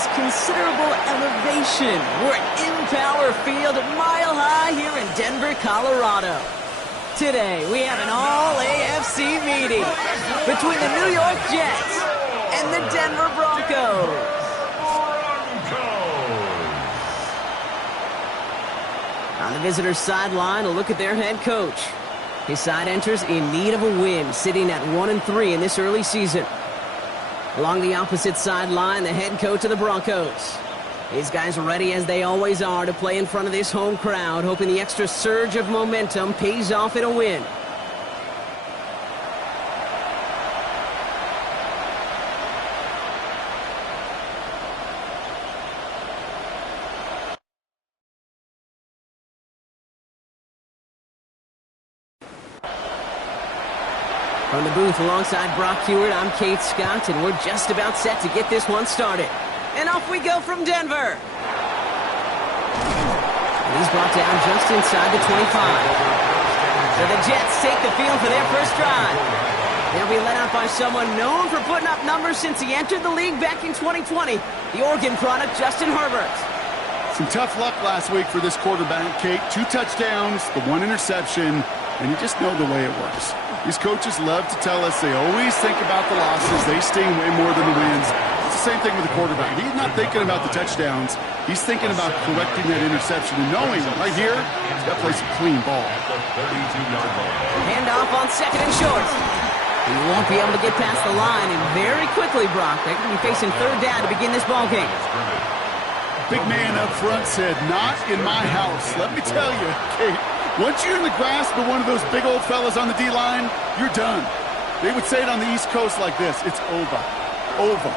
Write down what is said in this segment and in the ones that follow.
adds considerable elevation. We're at Empower Field, Mile High here in Denver, Colorado. Today, we have an all-AFC meeting between the New York Jets and the Denver Broncos. On the visitors' sideline, a look at their head coach. His side enters in need of a win, sitting at 1-3 in this early season. Along the opposite sideline, the head coach of the Broncos. These guys are ready as they always are to play in front of this home crowd, hoping the extra surge of momentum pays off in a win. From the booth alongside Brock Hewitt, I'm Kate Scott, and we're just about set to get this one started. And off we go from Denver. And he's brought down just inside the 25. So the Jets take the field for their first drive. They'll be led out by someone known for putting up numbers since he entered the league back in 2020, the Oregon product, Justin Herbert. Some tough luck last week for this quarterback, Kate. 2 touchdowns, the 1 interception, and you just know the way it works. These coaches love to tell us they always think about the losses. They sting way more than the wins. It's the same thing with the quarterback. He's not thinking about the touchdowns. He's thinking about correcting that interception and knowing that right here, he's got to play some clean ball. Hand off on 2nd and short. He won't be able to get past the line, and very quickly, Brock, they're going to be facing 3rd down to begin this ball game. Big man up front said, "Not in my house." Let me tell you, Kate, once you're in the grasp of one of those big old fellas on the D-line, you're done. They would say it on the East Coast like this: it's over. Over.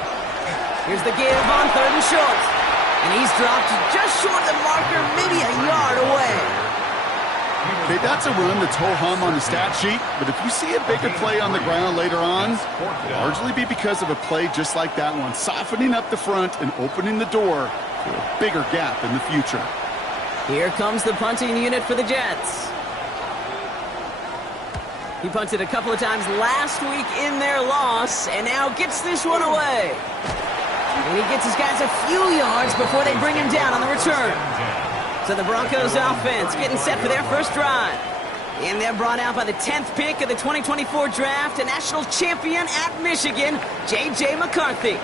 Here's the give on 3rd and short. And he's dropped just short of the marker, maybe a yard away. Okay, that's a run that's ho-hum on the stat sheet, but if you see a bigger play on the ground later on, it'll largely be because of a play just like that one, softening up the front and opening the door to a bigger gap in the future. Here comes the punting unit for the Jets. He punted a couple of times last week in their loss, and now gets this one away. And he gets his guys a few yards before they bring him down on the return. So the Broncos offense getting set for their first drive. And they're brought out by the 10th pick of the 2024 draft, a national champion at Michigan, J.J. McCarthy.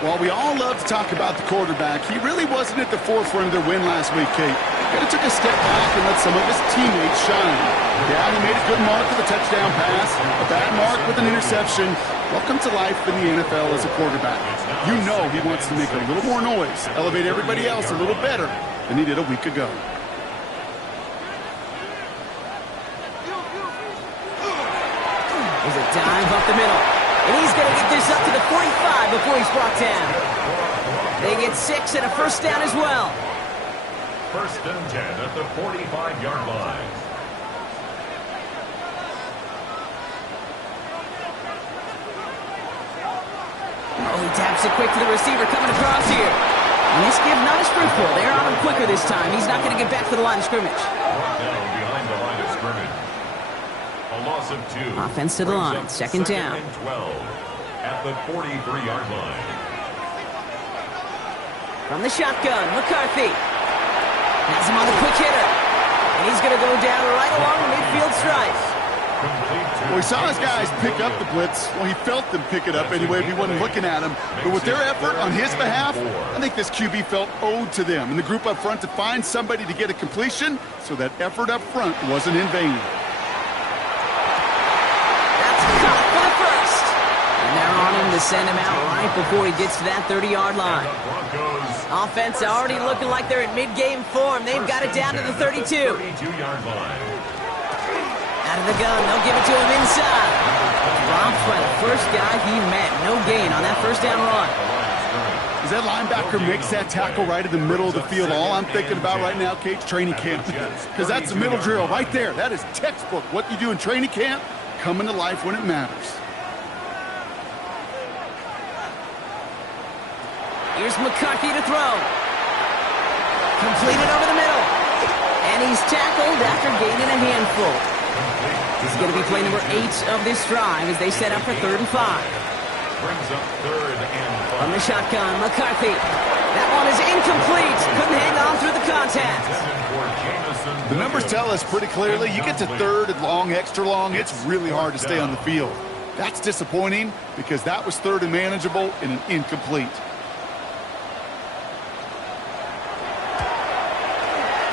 While we all love to talk about the quarterback, he really wasn't at the forefront of their win last week, Kate. Could have took a step back and let some of his teammates shine. Yeah, he made a good mark with a touchdown pass, a bad mark with an interception. Welcome to life in the NFL as a quarterback. You know he wants to make a little more noise, elevate everybody else a little better than he did a week ago. There's a dive up the middle. And he's going to get this up to the 45 before he's brought down. They get 6 and a first down as well. 1st and 10 at the 45-yard line. Oh, he taps it quick to the receiver coming across here. And this give not as fruitful. They're on him quicker this time. He's not going to get back to the line of scrimmage. Brought down behind the line of scrimmage. A loss of 2. Offense to the line. 2nd down. 2nd and 12 at the 43-yard line. From the shotgun, McCarthy has him on the quick hitter. And he's going to go down right along the midfield stripe. Well, he saw his guys pick up the blitz. Well, he felt them pick it up anyway if he wasn't looking at him. But with their effort on his behalf, I think this QB felt owed to them and the group up front to find somebody to get a completion, so that effort up front wasn't in vain. That's caught for the first. And they're on him to send him out right before he gets to that 30-yard line. Offense already looking like they're in mid-game form. They've got it down to the 32. 32-yard line. Out of the gun, they'll give it to him inside. Dropped by the first guy he met. No gain on that first down run. As that linebacker makes that tackle right in the middle of the field, all I'm thinking about right now, Kate's training camp. Because that's the middle drill right there. That is textbook. What you do in training camp, coming to life when it matters. Here's McCarthy to throw. Completed over the middle. And he's tackled after gaining a handful. This is going to be play number 8 of this drive as they set up for 3rd and 5. Brings up 3rd and 5. From the shotgun, McCarthy. That one is incomplete. Couldn't hang on through the contact. The numbers tell us pretty clearly, you get to 3rd and long, extra long, it's really hard to stay on the field. That's disappointing because that was 3rd and manageable and an incomplete.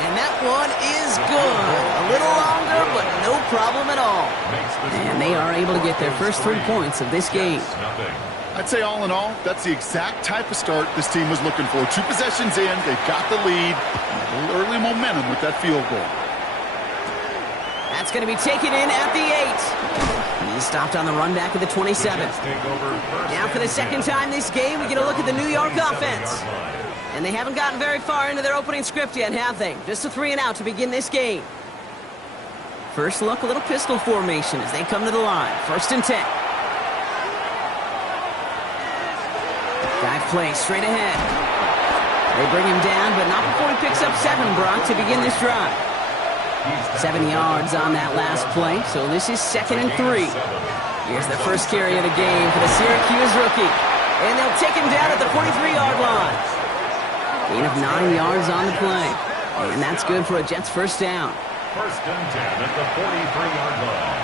And that one is good. A little longer, but no problem at all. And they are able to get their first 3 points of this game. I'd say all in all, that's the exact type of start this team was looking for. 2 possessions in, they've got the lead, a little early momentum with that field goal. That's going to be taken in at the 8. He stopped on the run back of the 27. Now for the second time this game, we get a look at the New York offense. And they haven't gotten very far into their opening script yet, have they? Just a 3 and out to begin this game. First look, a little pistol formation as they come to the line. 1st and 10. Dive play straight ahead. They bring him down, but not before he picks up 7, Brock, to begin this drive. 7 yards on that last play, so this is 2nd and 3. Here's the first carry of the game for the Syracuse rookie. And they'll take him down at the 43-yard line. Gain of 9 yards on the play. And that's good for a Jets first down. 1st and 10 at the 43-yard line.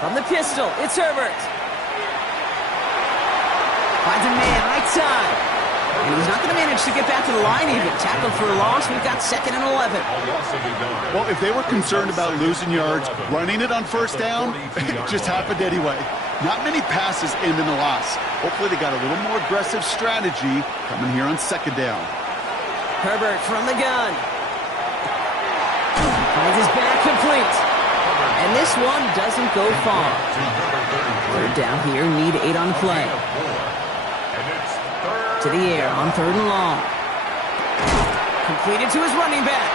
From the pistol, it's Herbert. Finds a man, right side. And he's not going to manage to get back to the line even. Tackled for a loss. We've got 2nd and 11. Well, if they were concerned about losing yards, running it on 1st down, it just happened anyway. Not many passes end in a loss. Hopefully they got a little more aggressive strategy coming here on 2nd down. Herbert from the gun. Finds his back complete. And this one doesn't go far. 3rd down here, need 8 on the play. To the air on 3rd and long. Completed to his running back.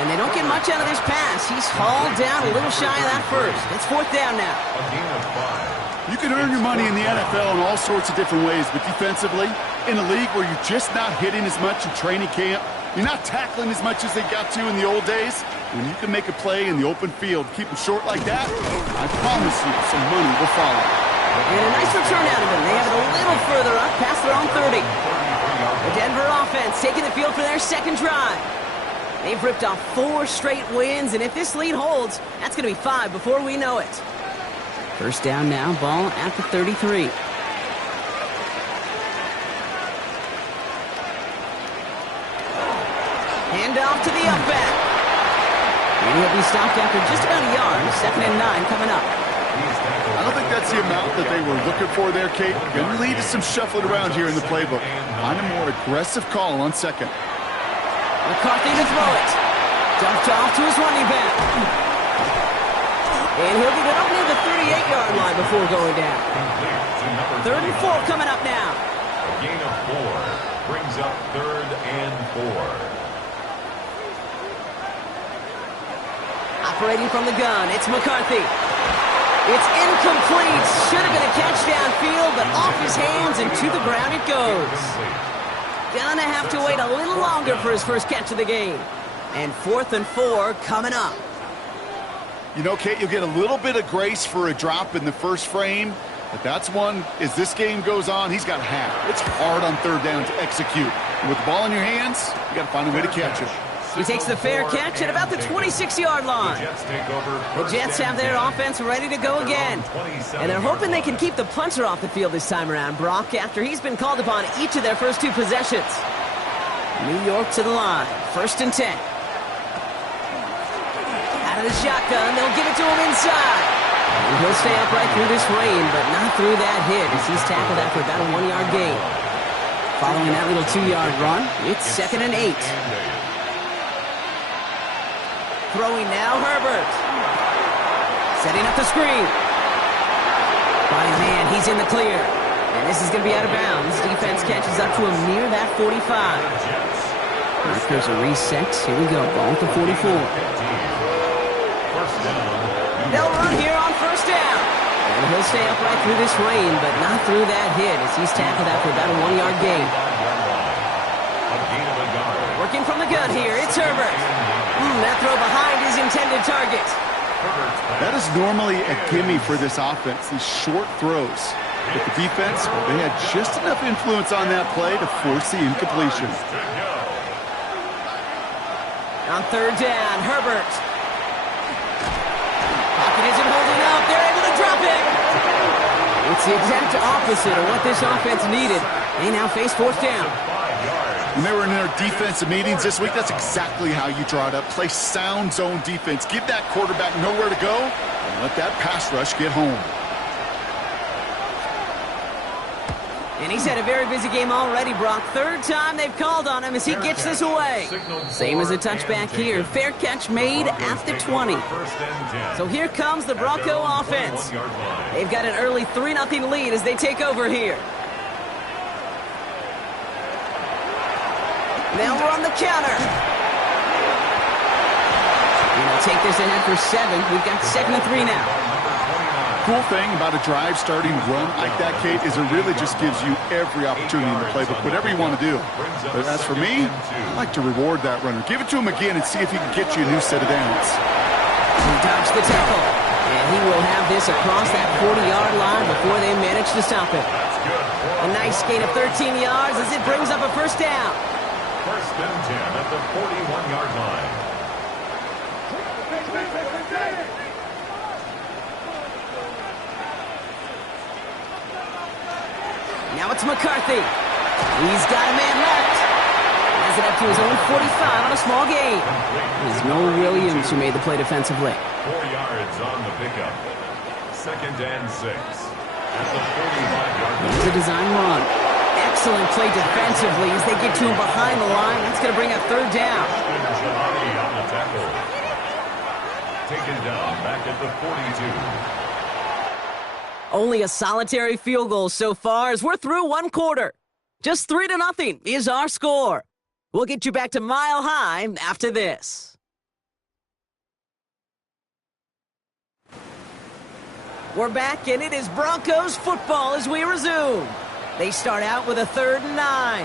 And they don't get much out of this pass. He's hauled down a little shy of that first. It's 4th down now. You can earn your money in the NFL in all sorts of different ways, but defensively, in a league where you're just not hitting as much in training camp, you're not tackling as much as they got to in the old days, when you can make a play in the open field, keep them short like that, I promise you some money will follow. And a nice return out of him. They have it a little further up past their own 30. The Denver offense taking the field for their 2nd drive. They've ripped off 4 straight wins, and if this lead holds, that's going to be 5 before we know it. First down now, ball at the 33. Hand off to the up back. And he'll be stopped after just about a yard. 2nd and 9 coming up. I don't think that's the amount that they were looking for there, Kate. Going to lead to some shuffling around here in the playbook. Find a more aggressive call on 2nd. McCarthy to throw it. Dumped off to his running back. And he'll get it up near the 38-yard line before going down. 3rd and 4 coming up now. A gain of 4 brings up 3rd and 4. Operating from the gun, it's McCarthy. It's incomplete. Should have been a catch downfield, but off his hands and to the ground it goes. Gonna have to wait a little longer for his first catch of the game. And 4th and 4 coming up. You know, Kate, you'll get a little bit of grace for a drop in the first frame, but that's one, as this game goes on, he's got a half. It's hard on 3rd down to execute. And with the ball in your hands, you got to find a way to catch it. He takes the fair catch at about the 26-yard line. The Jets have their offense ready to go again. And they're hoping they can keep the punter off the field this time around, Brock, after he's been called upon each of their first 2 possessions. New York to the line. 1st and 10. Out of the shotgun, they'll give it to him inside. And he'll stay upright through this rain, but not through that hit as he's tackled after about a 1-yard gain. Following that little 2-yard run, it's 2nd and 8. Throwing now, Herbert. Setting up the screen. By man, he's in the clear. And this is going to be out of bounds. Defense catches up to him near that 45. There's a reset. Here we go. Ball at the 44. They'll run here on 1st down. And he'll stay upright through this rain, but not through that hit as he's tackled after about a 1-yard gain. Working from the gun here, it's Herbert. That throw behind his intended target. That is normally a gimme for this offense, these short throws. But the defense, they had just enough influence on that play to force the incompletion. On third down, Herbert. Pocket isn't holding up. They're able to drop it. It's the exact opposite of what this offense needed. They now face fourth down. When they were in their defensive meetings this week, that's exactly how you draw it up. Play sound zone defense. Give that quarterback nowhere to go and let that pass rush get home. And he's had a very busy game already, Brock. Third time they've called on him as he gets this away. Same as a touchback here. Fair catch made at the 20. So here comes the Bronco offense. They've got an early 3-0 lead as they take over here. Now we're on the counter. And they'll take this ahead for 7. We've got 2nd and 3 now. Cool thing about a drive starting run like that, Kate, is it really just gives you every opportunity in the playbook, whatever you want to do. But as for me, I like to reward that runner. Give it to him again and see if he can get you a new set of downs. He dodged the tackle, and he will have this across that 40-yard line before they manage to stop it. A nice gain of 13 yards as it brings up a first down. First and 10 at the 41-yard line. Now it's McCarthy. He's got a man left. Has it up to his own 45 on a small gain. It is Noah Williams who made the play defensively. 4 yards on the pickup. 2nd and 6 at the 45-yard line. Here's a design run. Excellent play defensively as they get to him behind the line. That's going to bring up third down. Shahadi on the tackle. Taken down back at the 42. Only a solitary field goal so far as we're through one quarter. Just 3-0 is our score. We'll get you back to Mile High after this. We're back, and it is Broncos football as we resume. They start out with a 3rd and 9.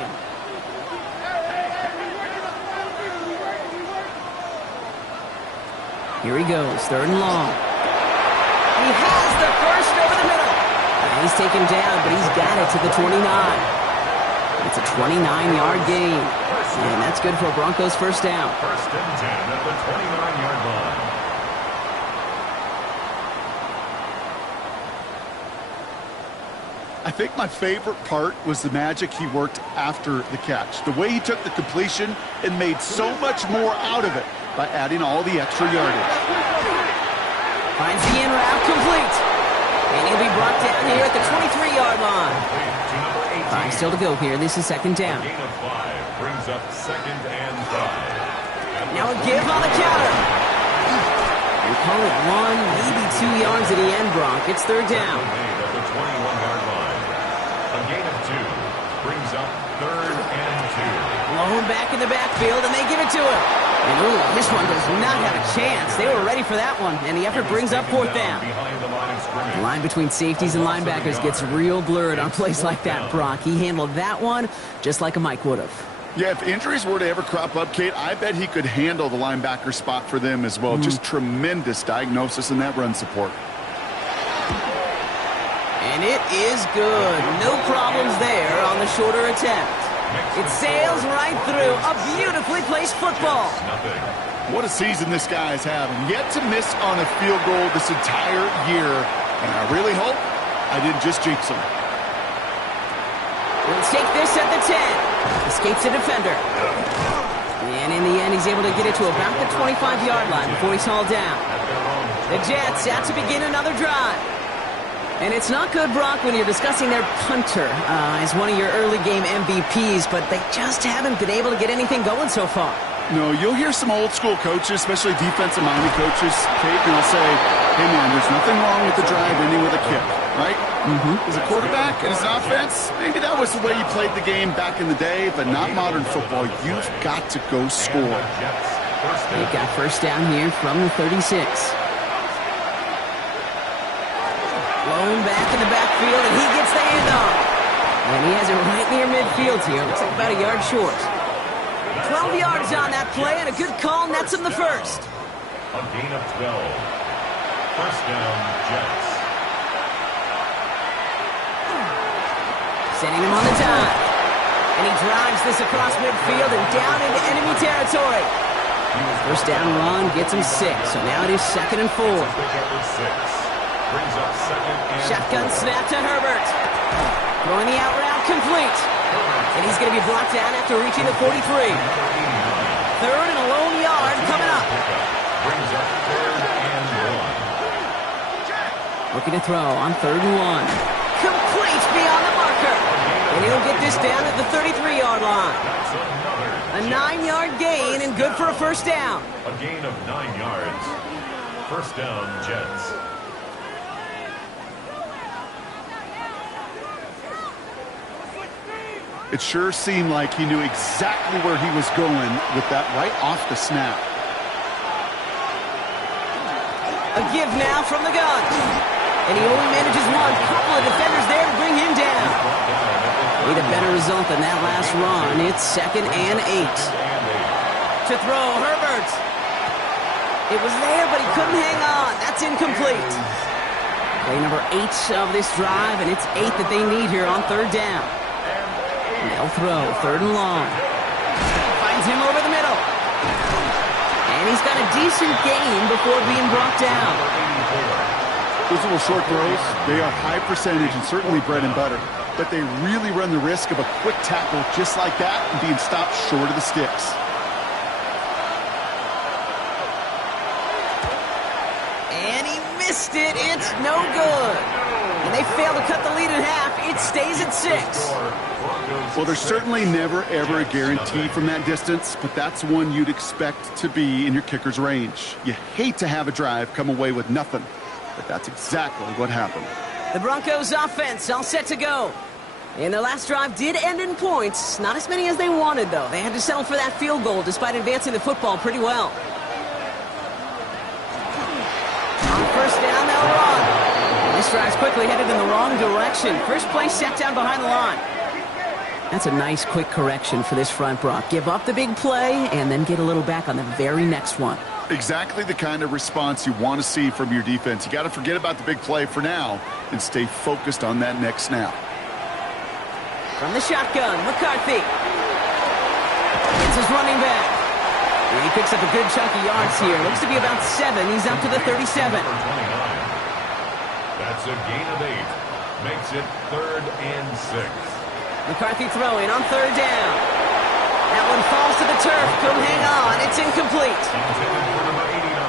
Here he goes, 3rd and long. He has the first over the middle. And he's taken down, but he's got it to the 29. It's a 29-yard gain. And that's good for Broncos first down. First and 10 at the 29-yard line. I think my favorite part was the magic he worked after the catch. The way he took the completion and made so much more out of it by adding all the extra yardage. Finds the in route complete. And he'll be brought down here at the 23-yard line. 5 still to go here. This is 2nd down. Gain of 5 brings up 2nd and 5. Now a give on the counter. We call it 1, maybe 2 yards at the end, Brock. It's 3rd down. At the 21-yard line. A gain of 2 brings up 3rd and 2. Blown back in the backfield, and they give it to him. And ooh, this one does not have a chance. They were ready for that one, and the effort brings up 4th down. The line between safeties and linebackers gets real blurred on plays like that, Brock. He handled that one just like a Mike would have. Yeah, if injuries were to ever crop up, Kate, I bet he could handle the linebacker spot for them as well. Just tremendous diagnosis in that run support. And it is good. No problems there on the shorter attempt. It sails right through a beautifully placed football. What a season this guy is having. Yet to miss on a field goal this entire year. And I really hope I didn't just jinx him. Let's take this at the 10. Escapes the defender. And in the end, he's able to get it to about the 25-yard line before he's hauled down. The Jets out to begin another drive. And it's not good, Brock, when you're discussing their punter as one of your early game MVPs, but they just haven't been able to get anything going so far. No, you'll hear some old school coaches, especially defensive-minded coaches, Kate, and they'll say, hey, man, there's nothing wrong with the drive ending with a kick, right? As a quarterback and as an offense, maybe that was the way you played the game back in the day, but not modern football. You've got to go score. They've got first down here from the 36. Blown back in the backfield, and he gets the handoff. And he has it right near midfield here. Looks like about a yard short. 12 yards on that play, and a good call nets him the first. A gain of 12. First down, Jets. Sending him on the dive. And he drives this across midfield and down into enemy territory. First down run gets him 6, so now it is 2nd and 4. Pickup is 6. Brings up 2nd and Shotgun 4. snap to Herbert. Throwing the out route complete. And he's going to be brought down after reaching the 43. 3rd and a lone yard coming up. Brings up 3rd and 1. Looking to throw on 3rd and 1. Complete beyond the marker. And he'll get this down at the 33-yard line. That's A another 9-yard gain and good for a first down. A gain of 9 yards. First down, Jets. It sure seemed like he knew exactly where he was going with that right off the snap. A give now from the gun. And he only manages one. Couple of defenders there to bring him down. Need a better result than that last run. It's 2nd and 8. To throw, Herbert. It was there, but he couldn't hang on. That's incomplete. Play number 8 of this drive, and it's 8 that they need here on 3rd down. They'll throw, 3rd and long. Finds him over the middle. And he's got a decent gain before being brought down. Those little short throws, they are high percentage and certainly bread and butter. But they really run the risk of a quick tackle just like that and being stopped short of the sticks. And he missed it. It's no good. And they fail to cut the lead in half. It stays at 6. Well, there's certainly never, ever a guarantee from that distance, but that's one you'd expect to be in your kicker's range. You hate to have a drive come away with nothing, but that's exactly what happened. The Broncos offense all set to go. And their last drive did end in points. Not as many as they wanted, though. They had to settle for that field goal despite advancing the football pretty well. On first down, they'll run. This drive's quickly headed in the wrong direction. First play set down behind the line. That's a nice quick correction for this front, Brock. Give up the big play and then get a little back on the very next one. Exactly the kind of response you want to see from your defense. You got to forget about the big play for now and stay focused on that next snap. From the shotgun, McCarthy. It's his running back. And he picks up a good chunk of yards here. Looks to be about 7. He's up to the 37. That's a gain of 8. Makes it 3rd and 6. McCarthy throwing on 3rd down. That one falls to the turf. Couldn't hang on. It's incomplete.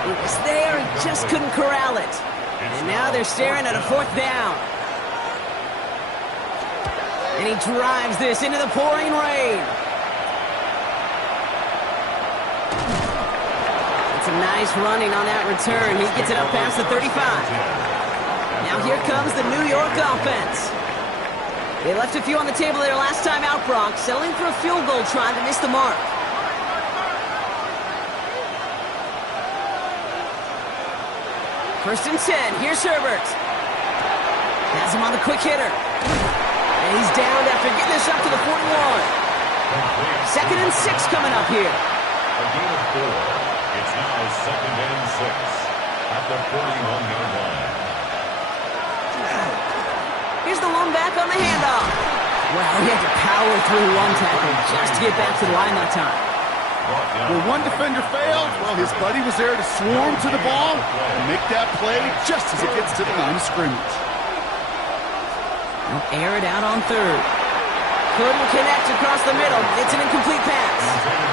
It was there. He just couldn't corral it. And now they're staring at a 4th down. And he drives this into the pouring rain. It's a nice running on that return. He gets it up past the 35. Now here comes the New York offense. They left a few on the table there last time out, Brock, settling for a field goal try to miss the mark. First and 10. Here's Herbert. Has him on the quick hitter. And he's downed after getting this up to the 41. 2nd and 6 coming up here. A gain of 4. It's now 2nd and 6 at the 41-yard line. Here's the lone back on the handoff. Wow, he had to power through one tackle just to get back to the line that time. Where one defender failed, well, his buddy was there to swarm to the ball and make that play just as it gets to the line of scrimmage. They'll air it out on 3rd. Couldn't connect across the middle. It's an incomplete pass.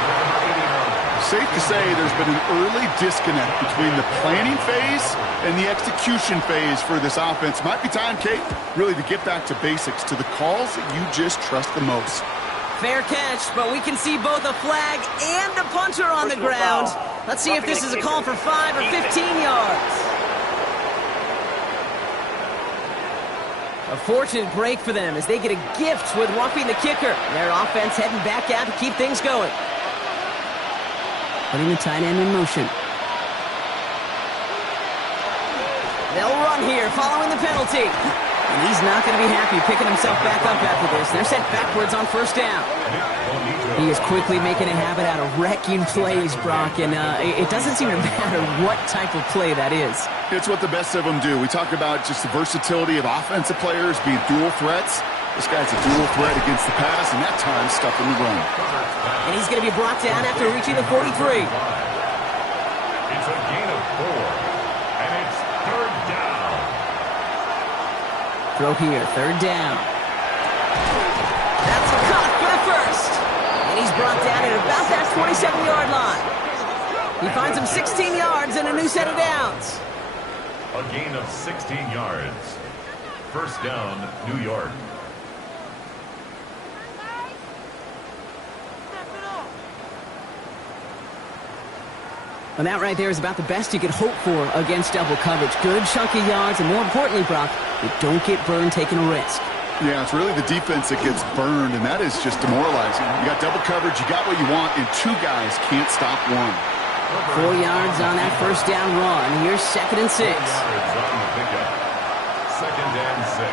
Safe to say there's been an early disconnect between the planning phase and the execution phase for this offense. Might be time, Kate, really to get back to basics, to the calls that you just trust the most. Fair catch, but we can see both a flag and a punter on the ground. Let's see if this is a call for 5 or 15 yards. A fortunate break for them as they get a gift with walking the kicker. Their offense heading back out to keep things going. Putting the tight end in motion. They'll run here following the penalty. And he's not going to be happy picking himself back up after this. They're sent backwards on first down. He is quickly making a habit out of wrecking plays, Brock, and it doesn't seem to matter what type of play that is. It's what the best of them do. We talk about just the versatility of offensive players being dual threats. This guy's a dual threat against the pass, and that time stuffing the run. And he's going to be brought down after reaching the 43. It's a gain of 4, and it's third down. Throw here, third down. That's a cut for the first. And he's brought down at about that 27-yard line. He finds him 16 yards and a new set of downs. A gain of 16 yards. First down, New York. And that right there is about the best you could hope for against double coverage. Good chunky yards, and more importantly, Brock, you don't get burned taking a risk. Yeah, it's really the defense that gets burned, and that is just demoralizing. You got double coverage, you got what you want, and two guys can't stop one. 4 yards on that first down run. Here's second and 6. Second and 6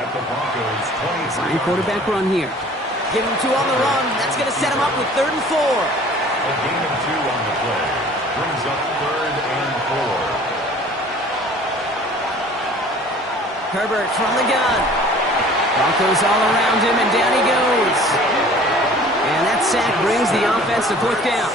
at the Broncos' 20. Fine quarterback run here. Give him 2 on the run. That's going to set him up with third and 4. A gain of 2 on the play. Brings up third and 4. Herbert from the gun. Broncos all around him, and down he goes. And that sack brings the offense to fourth down.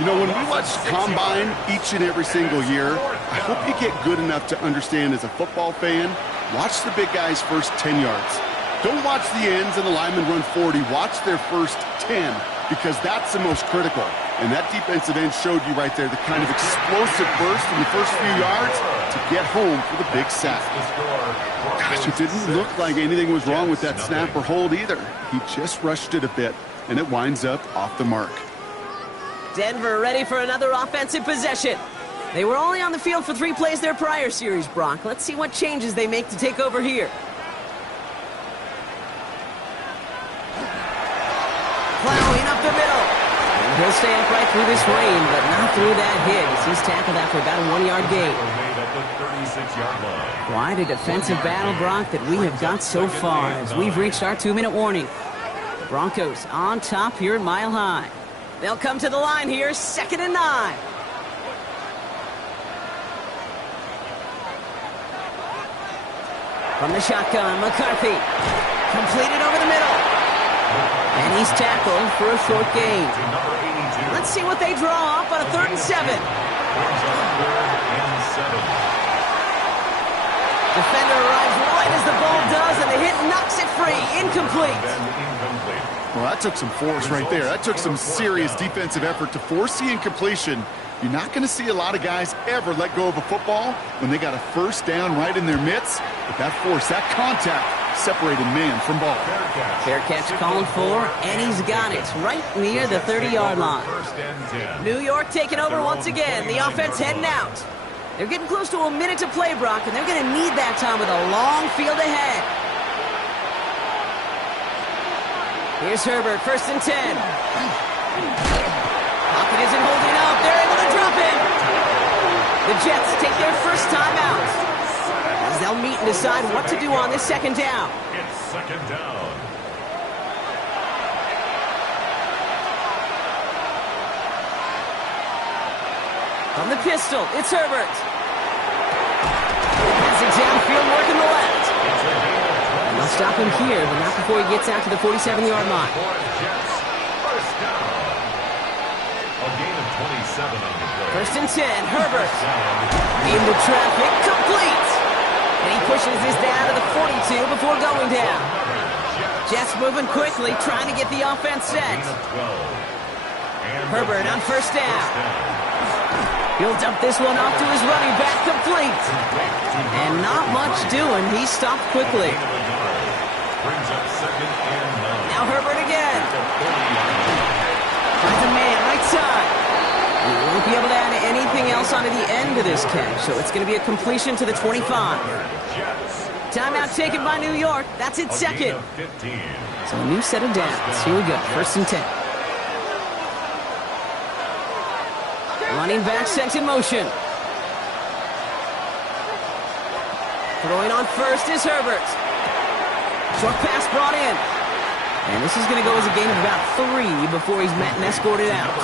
You know, when we watch Combine each and every single year, I hope you get good enough to understand as a football fan, watch the big guys' first 10 yards. Don't watch the ends and the linemen run 40. Watch their first 10, because that's the most critical. And that defensive end showed you right there the kind of explosive burst in the first few yards to get home for the big sack. Gosh, it didn't look like anything was wrong with that snap or hold either. He just rushed it a bit, and it winds up off the mark. Denver ready for another offensive possession. They were only on the field for 3 plays their prior series, Brock. Let's see what changes they make to take over here. Plowing up the middle. And he'll stay upright through this rain, but not through that hit, as he's tackled after about a 1-yard gain. Quite a defensive battle, Brock, that we have got so far as we've reached our 2-minute warning. Broncos on top here at Mile High. They'll come to the line here, second and 9. From the shotgun, McCarthy. Completed over the middle. And he's tackled for a short gain. Let's see what they draw up on a 3rd and 7. Defender arrives right as the ball does, and the hit knocks it free. Incomplete. Well, that took some force right there. That took some serious defensive effort to force the incompletion. You're not going to see a lot of guys ever let go of a football when they got a first down right in their midst. But that force, that contact, separated man from ball. Fair catch called for, and he's got it right near the 30-yard line. New York taking over once again. The offense heading out. They're getting close to a minute to play, Brock, and they're going to need that time with a long field ahead. Here's Herbert, 1st and 10. Pocket isn't holding up. They're able to drop it. The Jets take their first time out, as they'll meet and decide what to do on this 2nd down. It's 2nd down. From the pistol, it's Herbert. Passing downfield, working the left. And they'll stop him here, but not before he gets out to the 47-yard line. First down. A gain of 27 on the play. 1st and 10, Herbert. Into traffic, complete. And he pushes this down to the 42 before going down. Jets moving quickly, trying to get the offense set. Herbert on 1st down. He'll dump this one off to his running back, complete. And not much doing. He stopped quickly. Brings up 2nd and 9. Now Herbert again. Finds a man, right side. He won't be able to add anything else onto the end of this catch, so it's going to be a completion to the 25. Timeout taken by New York. That's its 2nd. So a new set of downs. Here we go, 1st and 10. Running back sent in motion. Throwing on 1st is Herbert. Short pass brought in. And this is going to go as a gain of about 3 before he's met and escorted out.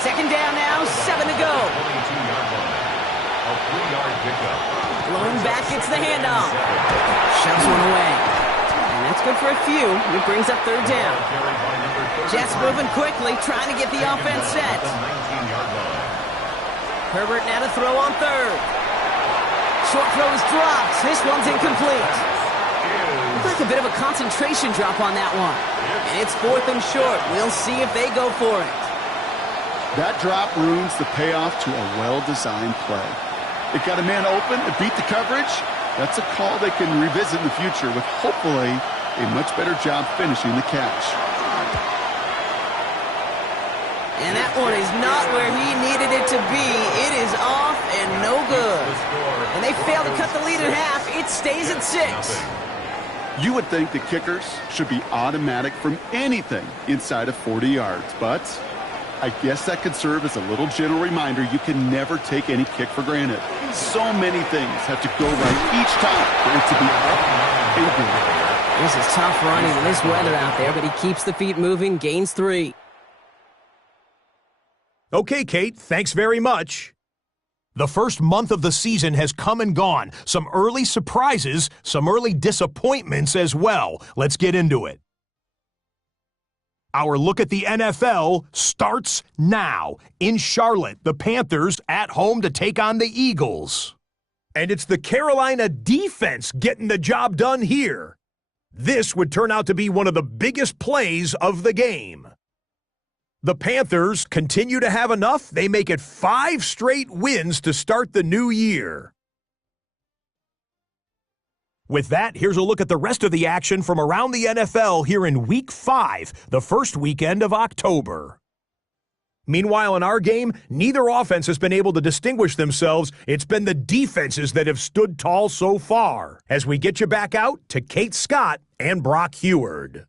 Second down now, 7 to go. A 3-yard pickup. Blown back, gets the handoff. Shoves one away. And that's good for a few. It brings up third down. Jets moving quickly, trying to get the offense set. Herbert now to throw on third. Short throw is dropped. This one's incomplete. Looks like a bit of a concentration drop on that one. And it's 4th and short. We'll see if they go for it. That drop ruins the payoff to a well-designed play. It got a man open, it beat the coverage. That's a call they can revisit in the future with hopefully a much better job finishing the catch. And that one is not where he needed it to be. It is off and no good. And they fail to cut the lead in half. It stays at 6. You would think the kickers should be automatic from anything inside of 40 yards, but I guess that could serve as a little gentle reminder you can never take any kick for granted. So many things have to go right each time for it to be up and good. This is tough running in this weather out there, but he keeps the feet moving, gains 3. Okay, Kate, thanks very much. The first month of the season has come and gone. Some early surprises, some early disappointments as well. Let's get into it. Our look at the NFL starts now. In Charlotte, the Panthers at home to take on the Eagles. And it's the Carolina defense getting the job done here. This would turn out to be one of the biggest plays of the game. The Panthers continue to have enough. They make it 5 straight wins to start the new year. With that, here's a look at the rest of the action from around the NFL here in Week 5, the first weekend of October. Meanwhile, in our game, neither offense has been able to distinguish themselves. It's been the defenses that have stood tall so far. As we get you back out to Kate Scott and Brock Heward.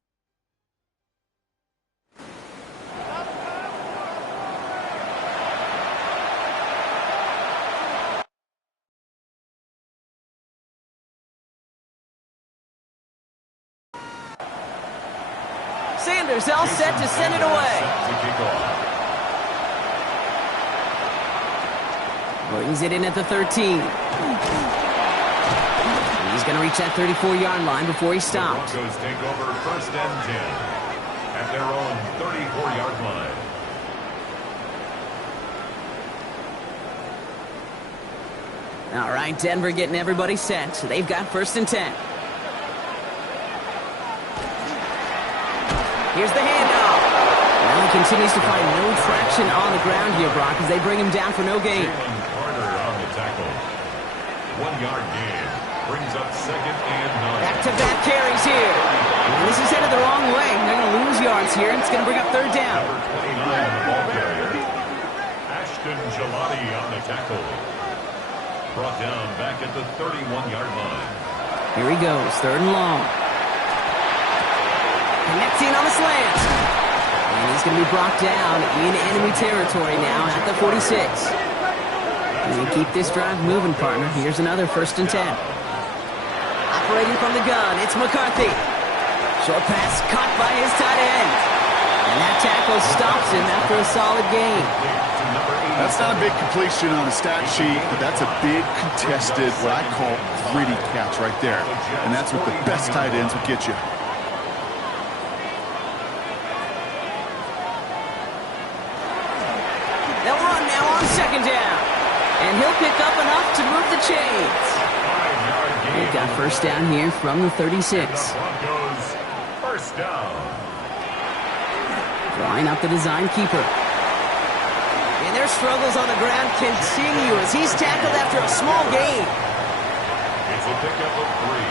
Sanders all set to send it away. Brings it in at the 13. He's going to reach that 34-yard line before he stops. Broncos take over 1st and 10 at their own 34-yard line. All right, Denver getting everybody set. So they've got 1st and 10. Here's the handoff. Well, he continues to find no traction on the ground here, Brock, as they bring him down for no gain. Jalen Carter on the tackle. 1-yard gain. Brings up 2nd and 9. Back-to-back carries here. And this is headed the wrong way. They're going to lose yards here, and it's going to bring up 3rd down. Number 29 on the ball carrier. Ashton Gelati on the tackle. Brought down back at the 31-yard line. Here he goes, 3rd and long. Connecting on the slant. And he's going to be brought down in enemy territory now at the 46. And we keep this drive moving, partner. Here's another 1st and 10. Operating from the gun, it's McCarthy. Short pass caught by his tight end. And that tackle stops him after a solid gain. That's not a big completion on the stat sheet, but that's a big contested, what I call gritty catch right there. And that's what the best tight ends will get you. They'll run now on 2nd down. And he'll pick up enough to move the chains. They've got 1st down here from the 36. Broncos 1st down. Drawing up the design keeper. And their struggles on the ground continue as he's tackled after a small gain. It's a pickup of 3.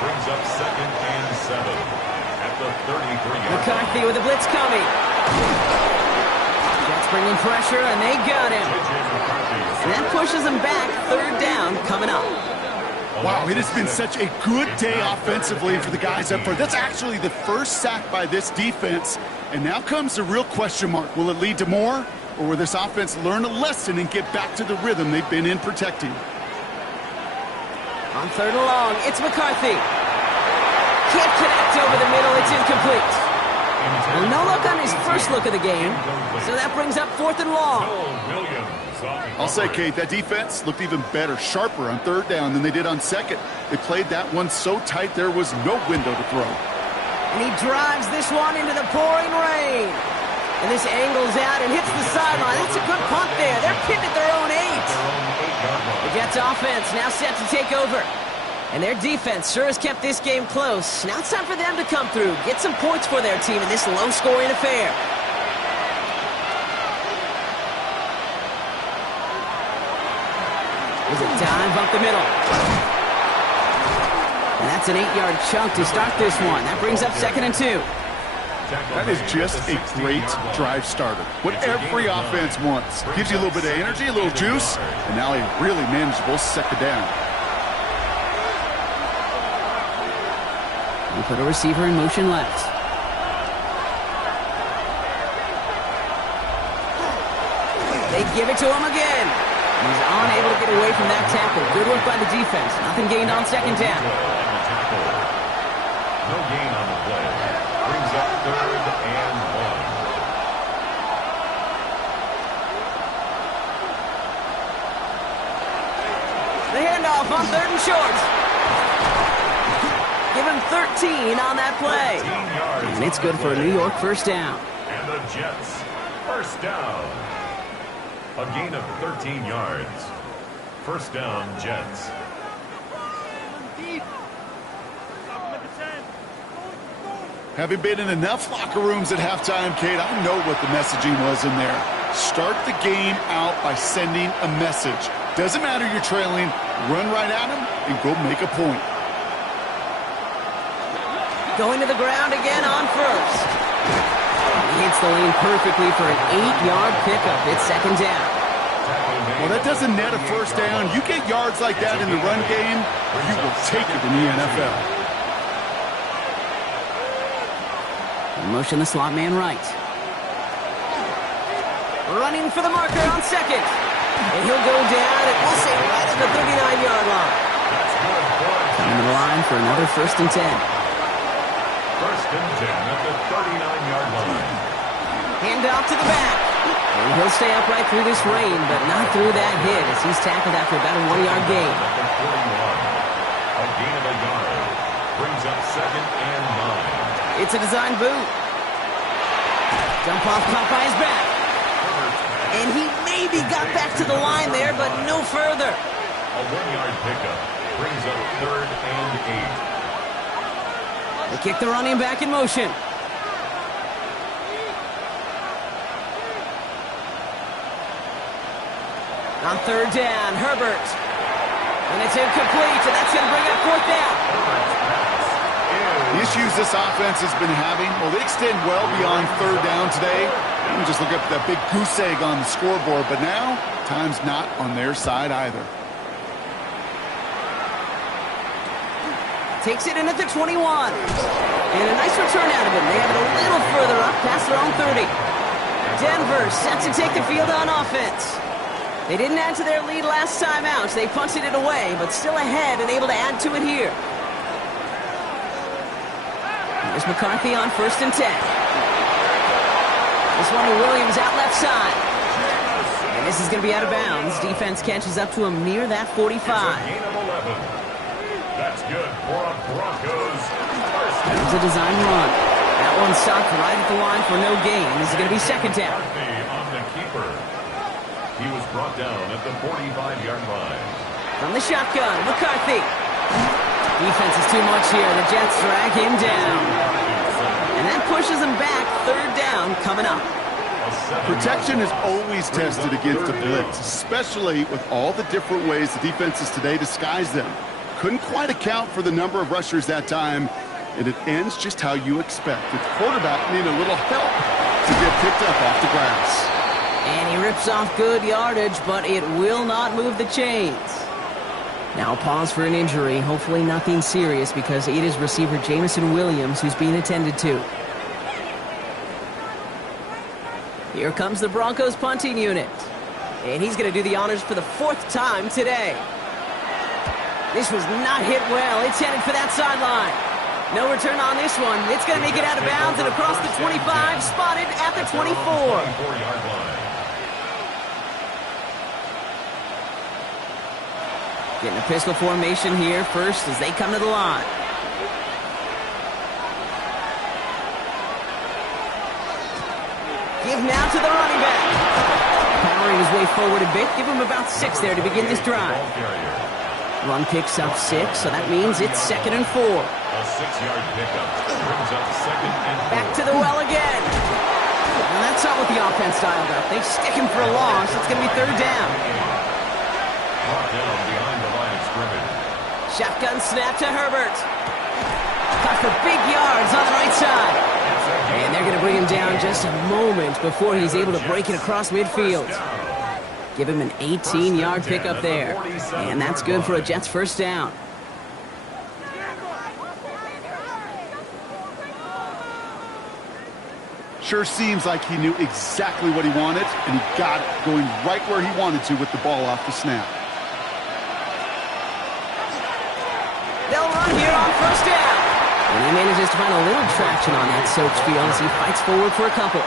Brings up 2nd and 7 at the 33-yard line. McCarthy with a blitz coming. Jets bringing pressure, and they got him. And that pushes them back. 3rd down coming up. Wow, it has been such a good day offensively for the guys up front. That's actually the first sack by this defense. And now comes the real question mark. Will it lead to more? Or will this offense learn a lesson and get back to the rhythm they've been in protecting? On 3rd and long, it's McCarthy. Can't connect over the middle. It's incomplete. Well, no luck on his first look of the game, so that brings up 4th and long. I'll say, Kate, that defense looked even better, sharper on 3rd down than they did on 2nd. They played that one so tight there was no window to throw. And he drives this one into the pouring rain. And this angles out and hits the sideline. That's a good punt there. They're pinned at their own 8. The Jets offense now set to take over. And their defense sure has kept this game close. Now it's time for them to come through, get some points for their team in this low-scoring affair. There's a dive up the middle. And that's an 8-yard chunk to start this one. That brings up 2nd and 2. That is just a great drive starter. What every offense wants. Gives you a little bit of energy, a little juice, and now a really manageable 2nd down. We put a receiver in motion left. They give it to him again. He's unable to get away from that tackle. Good work by the defense. Nothing gained on 2nd down. No gain on the play. Brings up 3rd and 1. The handoff on 3rd and short. Give him 13 on that play. And it's good for a New York 1st down. And the Jets, 1st down. A gain of 13 yards. 1st down, Jets. Having been in enough locker rooms at halftime, Kate, I know what the messaging was in there. Start the game out by sending a message. Doesn't matter you're trailing, run right at them and go make a point. Going to the ground again on 1st. He hits the lane perfectly for an 8-yard pickup. It's 2nd down. Well, that doesn't net a 1st down. You get yards like that in the run game, you will take it in the NFL. Motion the slot man right. Running for the marker on 2nd. And he'll go down, and we'll say right at the 39-yard line. Coming to the line for another 1st and 10. 1st and 10 at the 39-yard line. Hand off to the back. And he'll stay upright through this rain, but not through that hit as he's tackled after about a 1-yard gain. At the 41. A gain of a yard. Brings up 2nd and 9. It's a design boot. Dump off caught by his back. And he maybe got back to the line there, but no further. A 1-yard pickup. Brings up 3rd and 8. They kick the running back in motion. On 3rd down, Herbert. And it's incomplete, and that's going to bring up 4th down. The issues this offense has been having, well, they extend well beyond 3rd down today. You can just look up that big goose egg on the scoreboard, but now, time's not on their side either. Takes it in at the 21. And a nice return out of him. They have it a little further up past their own 30. Denver set to take the field on offense. They didn't add to their lead last time out. They punted it away, but still ahead and able to add to it here. Here's McCarthy on 1st and 10. This one to Williams out left side. And this is going to be out of bounds. Defense catches up to him near that 45. It's a gain of 11. That's good for a Broncos. That was a design run. That one stopped right at the line for no gain. This is going to be 2nd down. On the keeper. He was brought down at the 45-yard line. From the shotgun, McCarthy. Defense is too much here. The Jets drag him down. And that pushes him back. 3rd down coming up. Protection is always tested against a blitz, especially with all the different ways the defenses today disguise them. Couldn't quite account for the number of rushers that time, and it ends just how you expect. The quarterback needing a little help to get picked up off the grass. And he rips off good yardage, but it will not move the chains. Now pause for an injury, hopefully nothing serious, because it is receiver Jameson Williams who's being attended to. Here comes the Broncos punting unit. And he's going to do the honors for the 4th time today. This was not hit well. It's headed for that sideline. No return on this one. It's going to make it out of bounds and across the 25, spotted at the 24. 24-yard line. Getting a pistol formation here first as they come to the line. Give now to the running back. Powering his way forward a bit. Give him about 6 there to begin this drive. Run picks up 6, so that means it's 2nd and 4. A 6-yard pickup brings up 2nd and 4. Back to the well again. And that's not what the offense dialed up. They stick him for a loss. It's going to be 3rd down. Brought down behind the line of scrimmage. Shotgun snap to Herbert. Caught for big yards on the right side. And they're going to bring him down just a moment before he's able to break it across midfield. Give him an 18-yard pickup there. And that's good for a Jets first down. Sure seems like he knew exactly what he wanted, and he got it, going right where he wanted to with the ball off the snap. They'll run here on first down. And he manages to find a little traction on that Soaps field as he fights forward for a couple.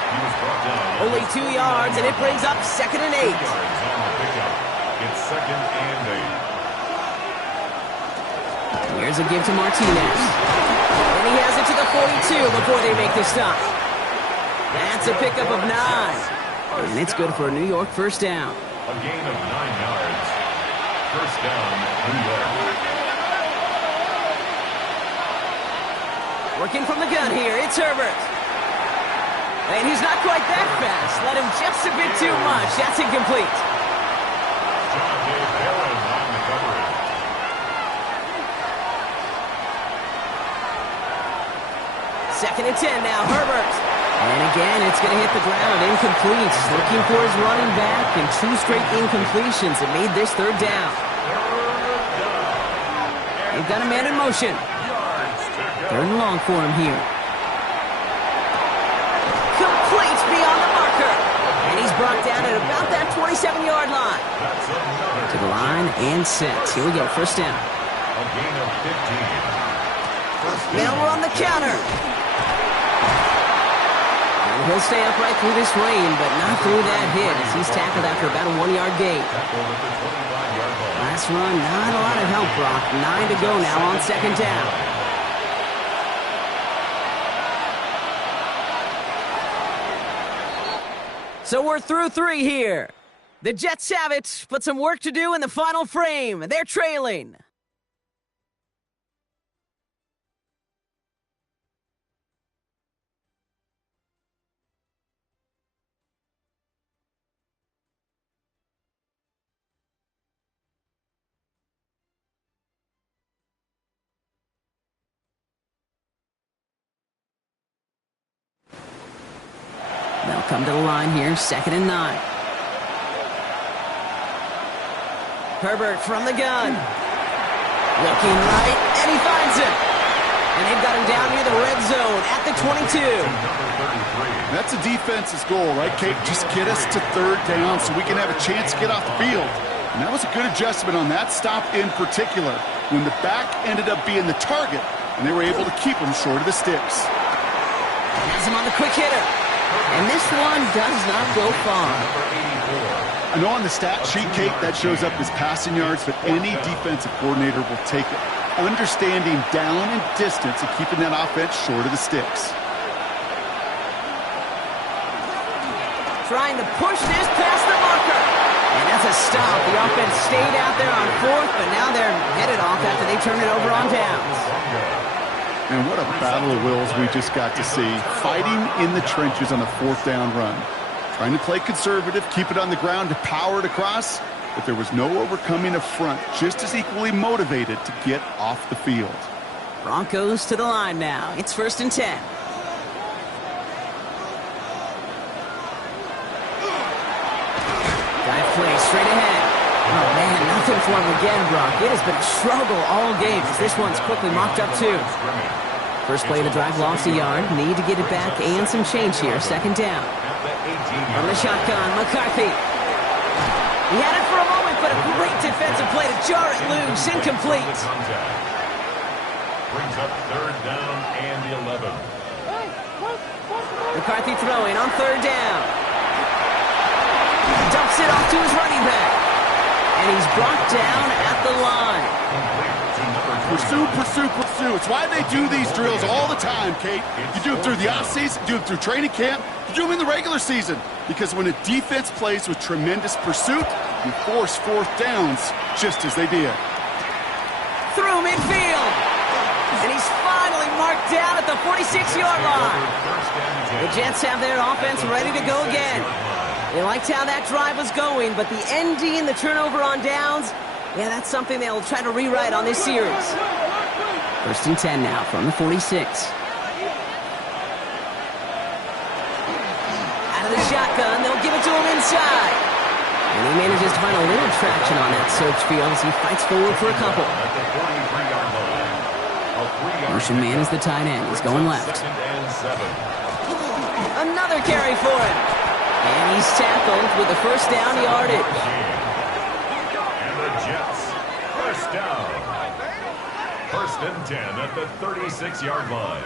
Only 2 yards, and it brings up 2nd and 8. It's 2nd and 8. Here's a give to Martinez. And he has it to the 42 before they make the stop. That's a pickup of 9. And it's good for a New York first down. A gain of 9 yards. First down, New York. Working from the gun here, it's Herbert. And he's not quite that fast. Let him just a bit too much. That's incomplete. John J. Barron on the coverage. Second and 10 now, Herbert. And again, it's going to hit the ground, incomplete. Looking for his running back, and 2 straight incompletions. It made this 3rd down. They've got a man in motion. 3rd and long for him here. Complete beyond the marker. And he's brought down at about that 27-yard line. To the line and set. Here we go, first down. A gain of 15. They'll run the counter. And he'll stay upright through this rain, but not through that hit as he's tackled after about a 1-yard gain. Last run, not a lot of help, Brock. 9 to go now on 2nd down. So we're through 3 here. The Jets have it, but some work to do in the final frame. They're trailing. They'll come to the line here, 2nd and 9. Herbert from the gun. Looking right, and he finds him. And they've got him down near the red zone at the 22. That's a defense's goal, right, Kate? Just get us to 3rd down so we can have a chance to get off the field. And that was a good adjustment on that stop in particular, when the back ended up being the target, and they were able to keep him short of the sticks. Has him on the quick hitter. And this one does not go far. I know on the stat sheet, Kate, that shows up as passing yards, but any defensive coordinator will take it. Understanding down and distance and keeping that offense short of the sticks. Trying to push this past the marker. And that's a stop. The offense stayed out there on 4th, but now they're headed off after they turn it over on downs. And what a battle of wills we just got to see. Fighting in the trenches on a 4th down run. Trying to play conservative, keep it on the ground to power it across, but there was no overcoming a front just as equally motivated to get off the field. Broncos to the line now. It's 1st and 10. Dive play straight ahead. Oh, man, nothing for him again, Brock. It has been a struggle all game as this one's quickly mocked up, too. First play of the drive lost a yard. Need to get it back and some change here. 2nd down. From the shotgun, McCarthy. He had it for a moment, but a great defensive play to jar it loose. Incomplete. Brings up third down and 11. McCarthy throwing on third down. Dumps it off to his running back. And he's brought down at the line. Pursue, pursue, pursue. It's why they do these drills all the time, Kate. You do it through the offseason, you do it through training camp, you do them in the regular season. Because when a defense plays with tremendous pursuit, you force fourth downs just as they did. Through midfield. And he's finally marked down at the 46-yard line. The Jets have their offense ready to go again. They liked how that drive was going, but the ending, the turnover on downs, yeah, that's something they'll try to rewrite on this series. First and 10 now from the 46. Out of the shotgun, they'll give it to him inside. And he manages to find a little traction on that search field as he fights forward for a couple. Motion man is the tight end. He's going left. Another carry for him. And he's tackled with the first down yardage. And the Jets, first down. First and 10 at the 36-yard line.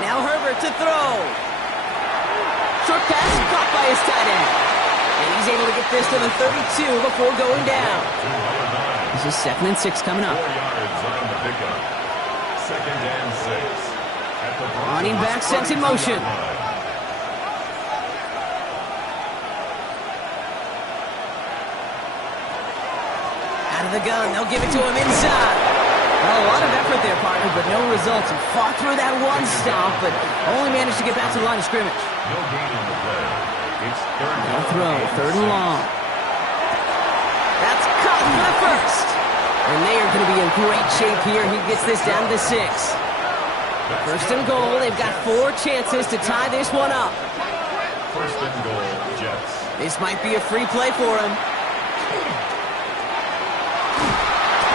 Now Herbert to throw. Short pass caught by his tight end. And he's able to get this to the 32 before going down. This is 2nd and 6 coming up. 4 yards on the pickup. 2nd and 6. At the Running back sent in motion. Out of the gun, they'll give it to him inside. Well, a lot of effort there, partner, but no results. He fought through that one stop, but only managed to get back to the line of scrimmage. No gain on the play. It's third Now down. throw, third and long. That's caught for the first. And they are going to be in great shape here. He gets this down to 6. First and goal. They've got 4 chances to tie this one up. First and goal, Jets. This might be a free play for him.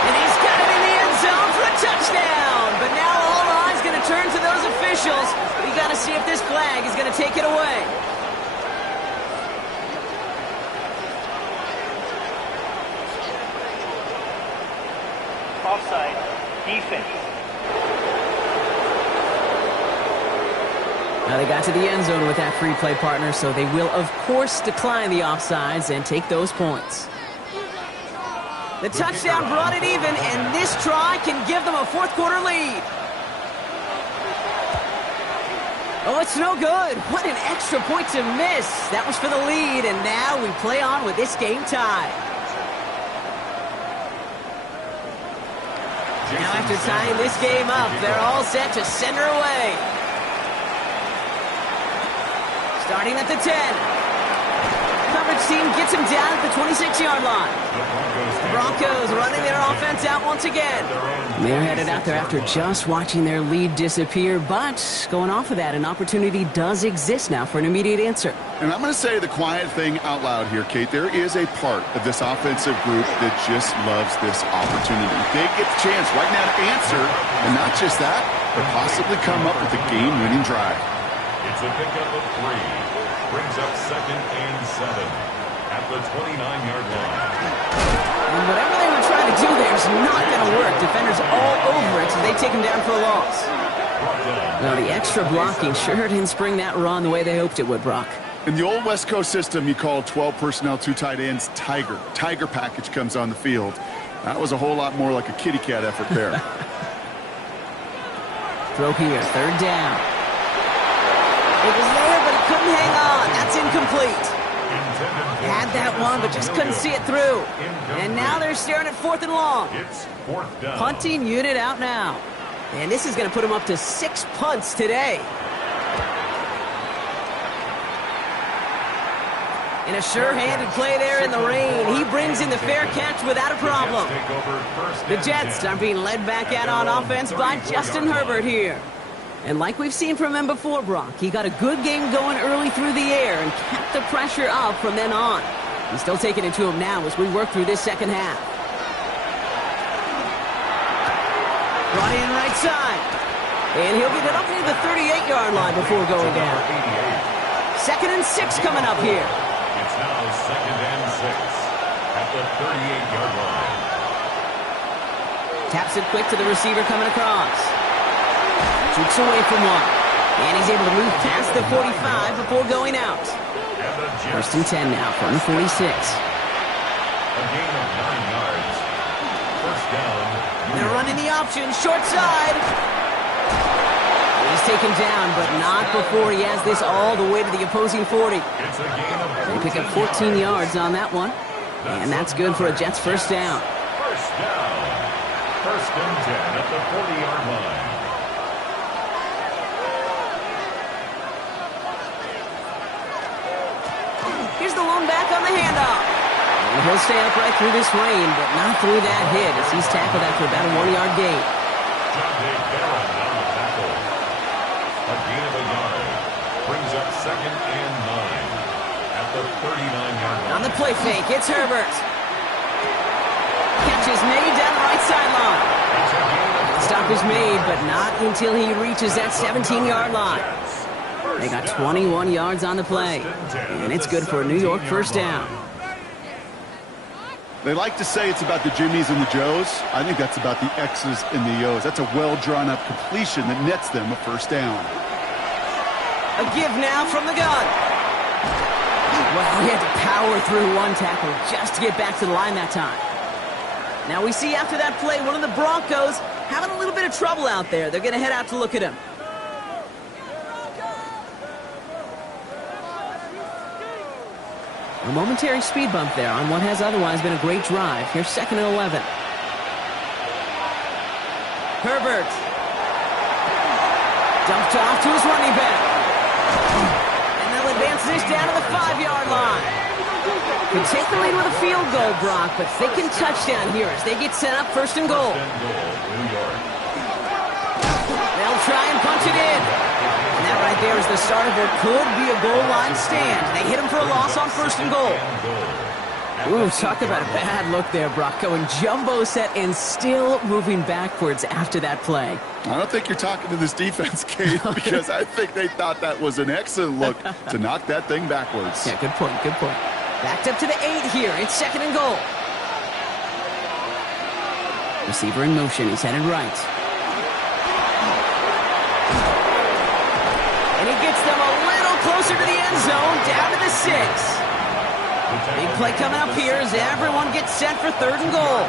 And he's got it in the end zone for a touchdown. But now all eyes going to turn to those officials. We got to see if this flag is going to take it away. Offside, defense. Now they got to the end zone with that free play, partner, so they will, of course, decline the offsides and take those points. The touchdown brought it even, and this try can give them a fourth-quarter lead. Oh, it's no good. What an extra point to miss. That was for the lead, and now we play on with this game tied. Now after tying this game up, they're all set to send her away. Starting at the 10. Coverage team gets him down at the 26-yard line. The Broncos running their offense out once again. They're headed out there after just watching their lead disappear, but going off of that, an opportunity does exist now for an immediate answer. And I'm going to say the quiet thing out loud here, Kate. There is a part of this offensive group that just loves this opportunity. They get the chance right now to answer, and not just that, but possibly come up with a game-winning drive. It's a pickup of 3. Brings up 2nd and 7 at the 29-yard line. And whatever they were trying to do there is not going to work. Defenders all over it, so they take him down for a loss. Now, the extra blocking sure didn't spring that run the way they hoped it would, Brock. In the old West Coast system, you called 12 personnel, 2 tight ends, Tiger. Tiger package comes on the field. That was a whole lot more like a kitty cat effort there. Throw here, third down. It was there, but he couldn't hang on. That's incomplete. Had that one, but just couldn't see it through. And now they're staring at 4th and long. It's 4th down. Punting unit out now. And this is going to put him up to 6 punts today. And a sure-handed play there in the rain. He brings in the fair catch without a problem. The Jets are being led back out on offense by Justin Herbert here. And like we've seen from him before, Brock, he got a good game going early through the air and kept the pressure up from then on. He's still taking it to him now as we work through this second half. Brought in right side. And he'll get it up near the 38-yard line before going down. 2nd and 6 coming up here. It's now second and 6 at the 38-yard line. Taps it quick to the receiver coming across. Jukes away from one. And he's able to move past the 45 before going out. First and 10 now from the 46. A gain of 9 yards. First down. They're running the option, short side. He's taken down, but not before he has this all the way to the opposing 40. It's a gain of They pick up 14 yards on that one. And that's good for a Jets first down. First down. First and 10 at the 40-yard line. Here's the lone back on the handoff. And he'll stay upright through this rain, but not through that hit as he's tackled after about a 1-yard gain. John Day Barron on the tackle. A gain of a yard. Brings up second and 9 at the 39-yard line. On the play fake, it's Herbert. Catch is made down the right sideline. Stop is made, but not until he reaches that 17-yard line. They got 21 yards on the play, and it's good for a New York first down. They like to say it's about the Jimmies and the Joes. I think that's about the X's and the O's. That's a well-drawn-up completion that nets them a first down. A give now from the gun. Well, he had to power through one tackle just to get back to the line that time. Now we see after that play, one of the Broncos having a little bit of trouble out there. They're going to head out to look at him. A momentary speed bump there on what has otherwise been a great drive. Here's second and 11. Herbert. Dumped off to his running back. And they'll advance this down to the 5-yard line. Could take the lead with a field goal, Brock, but thinking touchdown here as they get set up first and goal. New York. They'll try and punch it in. And that right there is the start of what could be a goal line stand. They hit him for a loss on first and goal. Ooh, talk about a bad look there, Brock. Going jumbo set and still moving backwards after that play. I don't think you're talking to this defense, Kate, because I think they thought that was an excellent look to knock that thing backwards. Yeah, good point, good point. Backed up to the 8 here. It's second and goal. Receiver in motion. He's headed right. And he gets them a little closer to the end zone, down to the 6. Big play coming up here as everyone gets set for third and goal.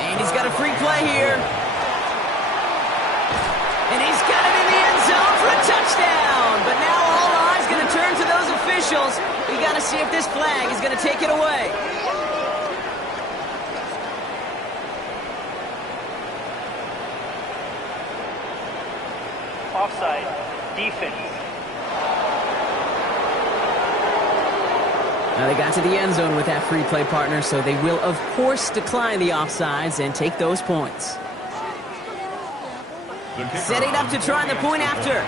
And he's got a free play here. And he's got it in the end zone for a touchdown. But now all eyes going to turn to those officials. We got to see if this flag is going to take it away. Offside. Defense. Now they got to the end zone with that free play partner, so they will, of course, decline the offsides and take those points. Setting up to try the point after.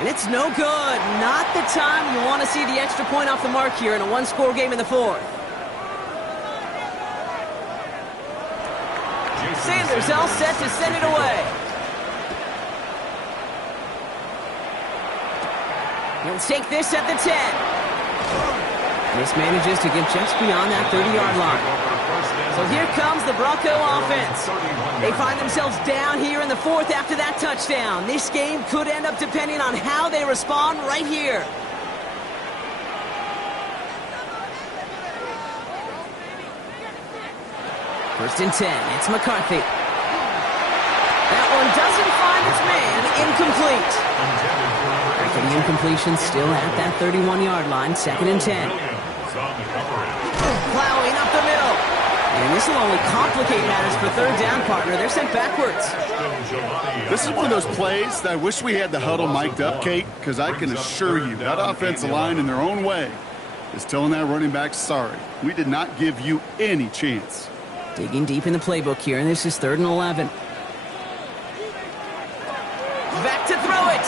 And it's no good. Not the time you want to see the extra point off the mark here in a one-score game in the fourth. Sanders all set to send it away. He'll take this at the 10. This manages to get just beyond that 30-yard line. So here comes the Bronco offense. They find themselves down here in the fourth after that touchdown. This game could end up depending on how they respond right here. First and 10. It's McCarthy. That one doesn't find its man. Incomplete. After the incompletion, still at that 31-yard line. Second and 10. Plowing up the middle. And this will only complicate matters for third down, partner. They're sent backwards. This is one of those plays that I wish we had the huddle mic'd up, Kate, because I can assure you that offensive line in their own way is telling that running back, sorry, we did not give you any chance. Digging deep in the playbook here, and this is third and 11. Back to throw it.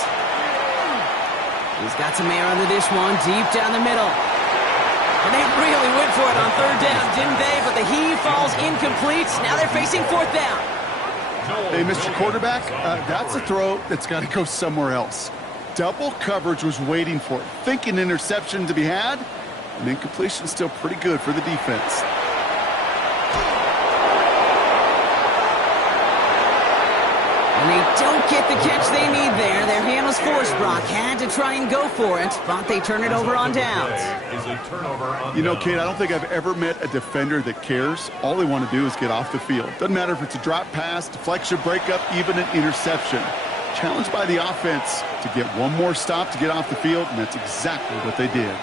He's got some air under this one, deep down the middle. And they really went for it on third down, didn't they? But the heave falls incomplete. Now they're facing fourth down. Hey, Mr. Quarterback, that's a throw that's got to go somewhere else. double coverage was waiting for it, thinking interception to be had, and incompletion still pretty good for the defense. And they don't get the catch they need there. Their hand was forced, Brock. Had to try and go for it, but they turn it over on downs. You know, Kate, I don't think I've ever met a defender that cares. All they want to do is get off the field. Doesn't matter if it's a drop pass, deflection, breakup, even an interception. Challenged by the offense to get one more stop to get off the field, and that's exactly what they did.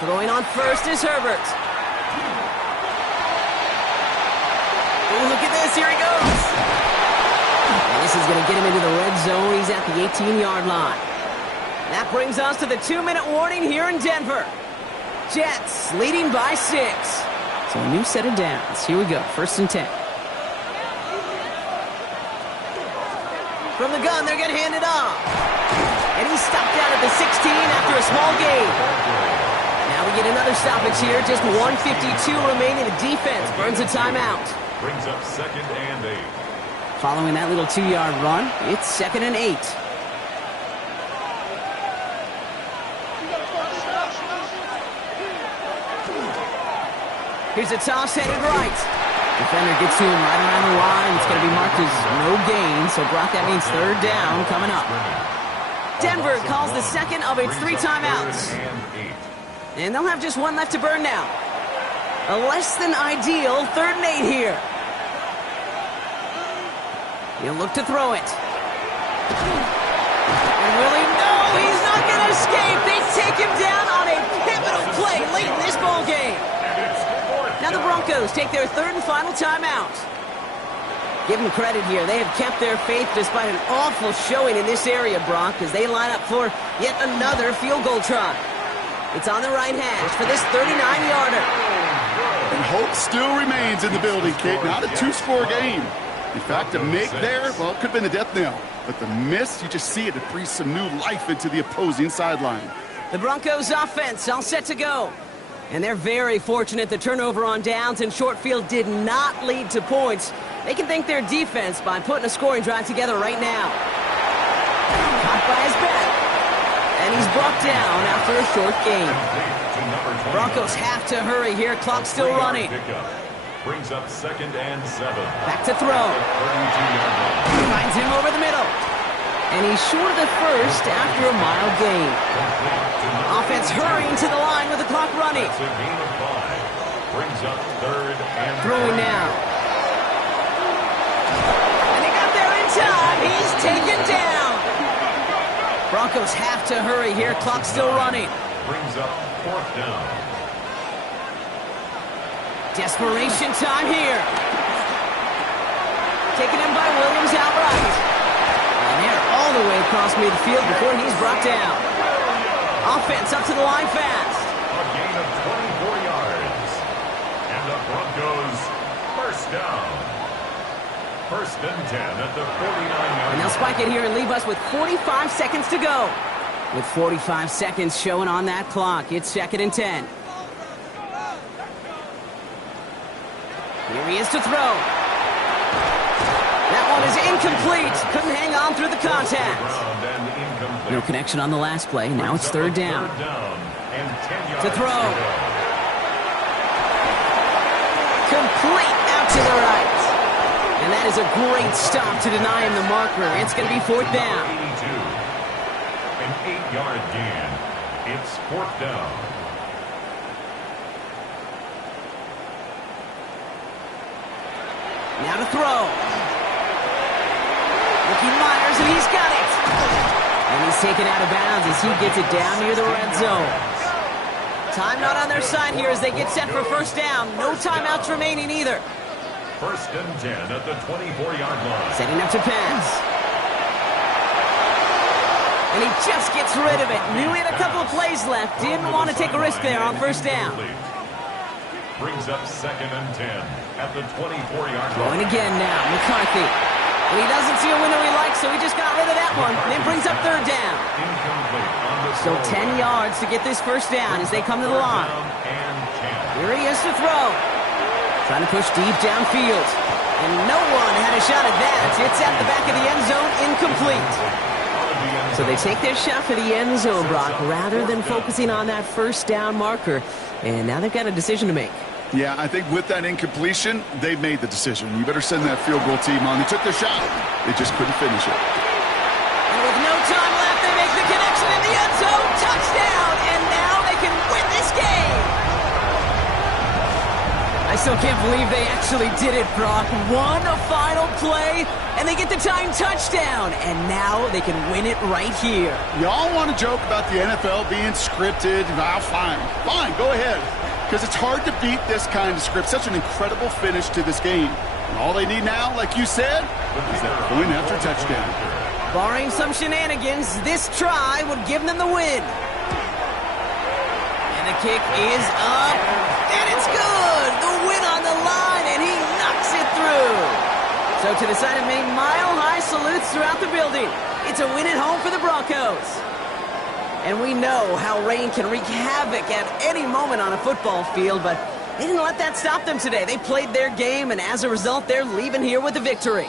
Throwing on first is Herbert. Oh, look at this. Here he goes. And this is going to get him into the red zone. He's at the 18-yard line. That brings us to the 2-minute warning here in Denver. Jets leading by 6. So a new set of downs. Here we go. 1st and 10. From the gun, they're going to hand it off. And he's stopped out at the 16 after a small gain. Now we get another stoppage here. Just 1:52 remaining. The defense burns a timeout. Brings up 2nd and 8. Following that little 2-yard run, it's 2nd and 8. Here's a toss headed right. Defender gets to him right around the line. It's going to be marked as no gain, so Brock, that means 3rd down coming up. Denver calls the 2nd of its 3 timeouts. And they'll have just 1 left to burn now. A less than ideal 3rd and 8 here. He'll look to throw it. And Willie, no, he's not going to escape. They take him down on a pivotal play late in this ball game. Now the Broncos take their 3rd and final timeout. Give them credit here. They have kept their faith despite an awful showing in this area, Brock, as they line up for yet another field goal try. It's on the right hash for this 39-yarder. And hope still remains in the building, Kate. Not a 2-score game. In fact, a make there, well, it could have been a death knell. But the miss, you just see it breathe some new life into the opposing sideline. The Broncos offense all set to go. And they're very fortunate the turnover on downs and short field did not lead to points. They can thank their defense by putting a scoring drive together right now. Caught by his back. And he's brought down after a short gain. Broncos have to hurry here. Clock still running. Brings up 2nd and 7. Back to throw. Finds him over the middle. And he's short of the first after a mild gain. Offense hurrying to the line with the clock running. That's a gain of 5. Brings up 3rd and throwing now. And they got there in time. He's taken down. Broncos have to hurry here. Clock still running. Brings up 4th down. Desperation time here. Taken in by Williams outright. And they're all the way across midfield before he's brought down. Offense up to the line fast. A gain of 24 yards. And the Broncos 1st down. 1st and 10 at the 49-yard. And they'll spike it here and leave us with 45 seconds to go. With 45 seconds showing on that clock, it's 2nd and 10. Here he is to throw. That one is incomplete. Couldn't hang on through the contact. No connection on the last play. Now it's 3rd down. To throw. Complete out to the right. And that is a great stop to deny him the marker. It's going to be 4th down. An 8-yard gain. It's 4th down. Now to throw. Ricky Myers, and he's got it. And he's taken out of bounds as he gets it down near the red zone. Time not on their side here as they get set for 1st down. No timeouts remaining either. 1st and 10 at the 24-yard line. Setting up to pass. And he just gets rid of it. Knew he had a couple of plays left. Didn't want to take a risk there on 1st down. Brings up 2nd and 10 at the 24-yard line. Going again now, McCarthy. And he doesn't see a window he likes, so he just got rid of that one. And then brings up 3rd down. Still 10 yards to get this 1st down as they come to the line. Here he is to throw. Trying to push deep downfield. And no one had a shot at that. It's at the back of the end zone, incomplete. So So they take their shot for the end zone, Brock, rather than focusing on that first down marker. And now they've got a decision to make. Yeah, I think with that incompletion, they've made the decision. You better send that field goal team on. They took their shot. They just couldn't finish it. And with no time left, they make the connection in the end zone. Touchdown! And now they can win this game. I still can't believe they actually did it, Brock. One final play, and they get the tying touchdown. And now they can win it right here. Y'all want to joke about the NFL being scripted? Well, fine. Fine, go ahead. Because it's hard to beat this kind of script. Such an incredible finish to this game. And all they need now, like you said, is that point after touchdown. Barring some shenanigans, this try would give them the win. And the kick is up, and it's good! The win on the line, and he knocks it through. So to the side of Maine, mile-high salutes throughout the building. It's a win at home for the Broncos. And we know how rain can wreak havoc at any moment on a football field, but they didn't let that stop them today. They played their game, and as a result, they're leaving here with a victory.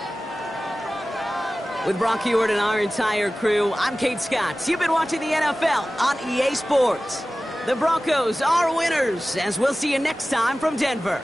With Brock Huard and our entire crew, I'm Kate Scott. You've been watching the NFL on EA Sports. The Broncos are winners, as we'll see you next time from Denver.